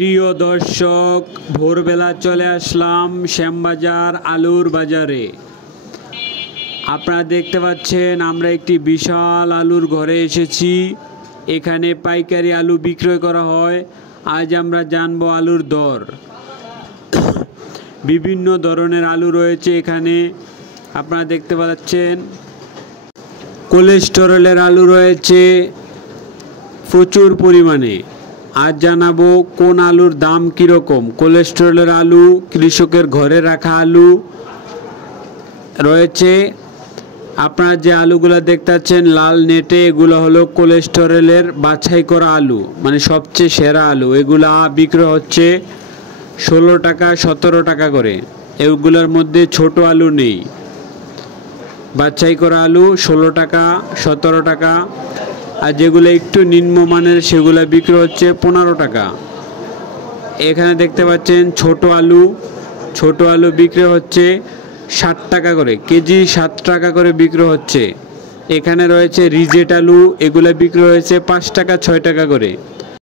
প্রিয় দর্শক, ভোরবেলা চলে আসলাম শ্যামবাজার আলুর বাজারে। আপনারা দেখতে পাচ্ছেন আমরা একটি বিশাল আলুর ঘরে এসেছি। এখানে পাইকারি আলু বিক্রয় করা হয়। আজ আমরা জানবো আলুর দর। বিভিন্ন ধরনের আলু রয়েছে এখানে। আপনারা দেখতে পাচ্ছেন কোলেস্টেরলের আলু রয়েছে প্রচুর পরিমাণে। আজ জানাবো কোন আলুর দাম কীরকম। কোলেস্টেরলের আলু, কৃষকের ঘরে রাখা আলু রয়েছে। আপনারা যে আলুগুলো দেখতে পাচ্ছেন লাল নেটে, এগুলো হলো কোলেস্টেরলের বাছাই করা আলু, মানে সবচেয়ে সেরা আলু। এগুলা বিক্রয় হচ্ছে 16 টাকা 17 টাকা করে। এগুলোর মধ্যে ছোট আলু নেই। বাছাই করা আলু 16 টাকা 17 টাকা, আর যেগুলো একটু নিম্নমানের সেগুলো বিক্রি হচ্ছে 15 টাকা। এখানে দেখতে পাচ্ছেন ছোট আলু বিক্রি হচ্ছে 60 টাকা করে কেজি, 7 টাকা করে বিক্রি হচ্ছে। এখানে রয়েছে রিজেট আলু, এগুলো বিক্রি হয়েছে 5 টাকা 6 টাকা করে।